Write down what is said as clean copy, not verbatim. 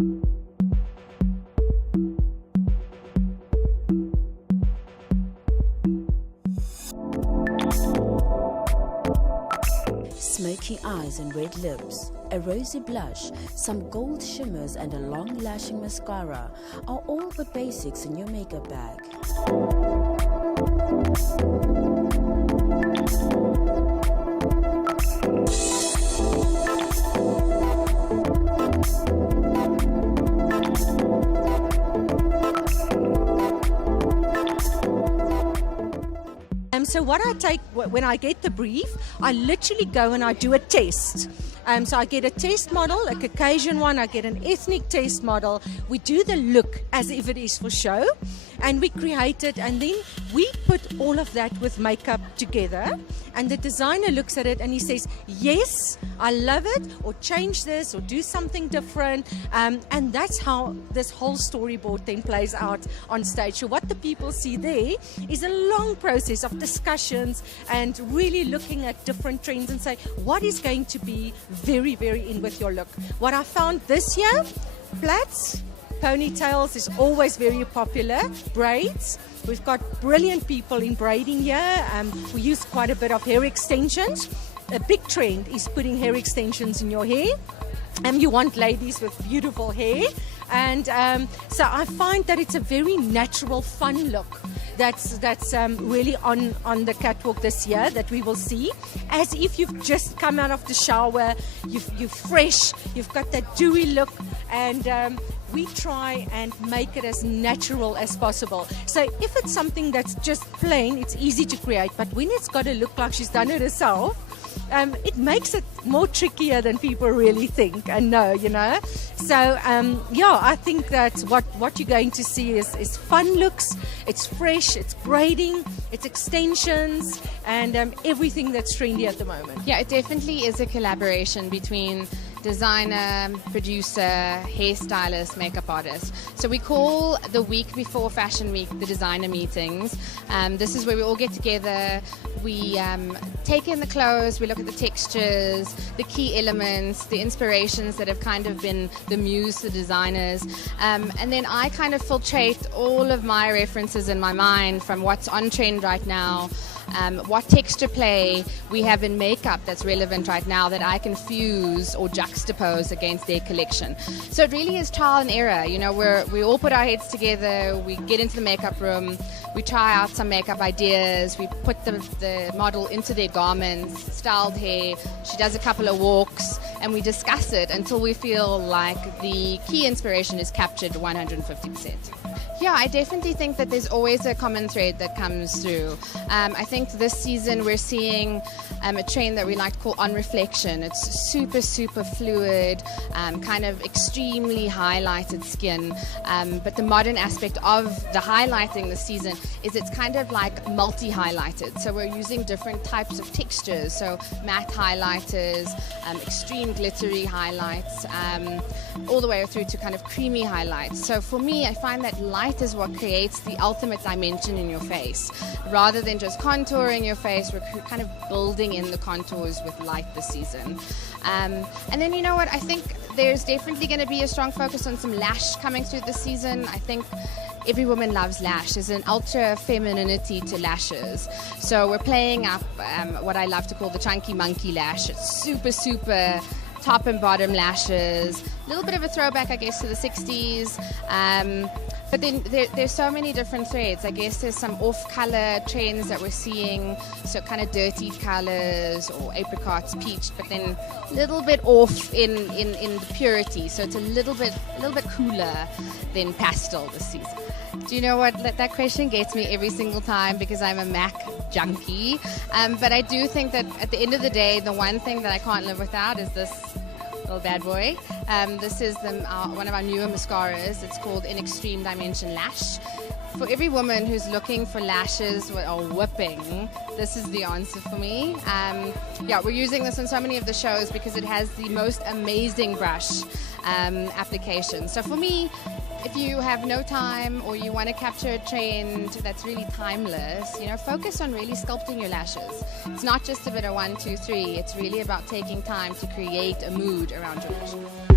Smoky eyes and red lips, a rosy blush, some gold shimmers and a long lashing mascara are all the basics in your makeup bag. So what I take when I get the brief, I literally go and I do a test. So I get a test model, a Caucasian one, I get an ethnic test model. We do the look as if it is for show, and we create it, and then we put all of that with makeup together, and the designer looks at it and he says, yes, I love it, or change this, or do something different, and that's how this whole storyboard then plays out on stage. So what the people see there is a long process of discussions and really looking at different trends and say, what is going to be very, very in with your look. What I found this year, plaits, ponytails is always very popular, braids. We've got brilliant people in braiding here. We use quite a bit of hair extensions. A big trend is putting hair extensions in your hair. You want ladies with beautiful hair. And so I find that it's a very natural, fun look that's really on the catwalk this year that we will see. As if you've just come out of the shower, you're fresh, you've got that dewy look, and we try and make it as natural as possible. So if it's something that's just plain, it's easy to create, but when it's got to look like she's done it herself, it makes it more trickier than people really think and know, you know. So yeah, I think that what you're going to see is fun looks, it's fresh, it's braiding, it's extensions, and everything that's trendy at the moment. Yeah, it definitely is a collaboration between designer, producer, hairstylist, makeup artist. So we call the week before Fashion Week the designer meetings. This is where we all get together, we take in the clothes, we look at the textures, the key elements, the inspirations that have kind of been the muse to designers, and then I kind of filtrate all of my references in my mind from what's on trend right now, what texture play we have in makeup that's relevant right now that I can fuse or juxtapose against their collection. So it really is trial and error. You know, we all put our heads together, we get into the makeup room, we try out some makeup ideas, we put the model into their garments, styled hair, she does a couple of walks, and we discuss it until we feel like the key inspiration is captured 150%. Yeah, I definitely think that there's always a common thread that comes through. I think this season we're seeing a trend that we like to call on reflection. It's super, super fluid, kind of extremely highlighted skin. But the modern aspect of the highlighting this season is it's kind of like multi-highlighted. So we're using different types of textures. So matte highlighters, extreme glittery highlights, all the way through to kind of creamy highlights. So for me, I find that light is what creates the ultimate dimension in your face. Rather than just contouring your face, we're kind of building in the contours with light this season. And then, you know what, I think there's definitely going to be a strong focus on some lash coming through this season. I think every woman loves lash. There's an ultra femininity to lashes. So we're playing up what I love to call the chunky monkey lash. It's super, super top and bottom lashes. A little bit of a throwback, I guess, to the 60s. But then there's so many different threads. I guess there's some off-color trends that we're seeing, so kind of dirty colors or apricots, peach, but then a little bit off in the purity. So it's a little bit cooler than pastel this season. Do you know what? That question gets me every single time because I'm a MAC junkie. But I do think that at the end of the day, the one thing that I can't live without is this little bad boy. This is one of our newer mascaras. It's called In Extreme Dimension Lash. For every woman who's looking for lashes or whipping, this is the answer for me. Yeah, we're using this on so many of the shows because it has the most amazing brush application. So for me, if you have no time or you want to capture a trend that's really timeless, you know, focus on really sculpting your lashes. It's not just a bit of 1, 2, 3. It's really about taking time to create a mood around your lashes.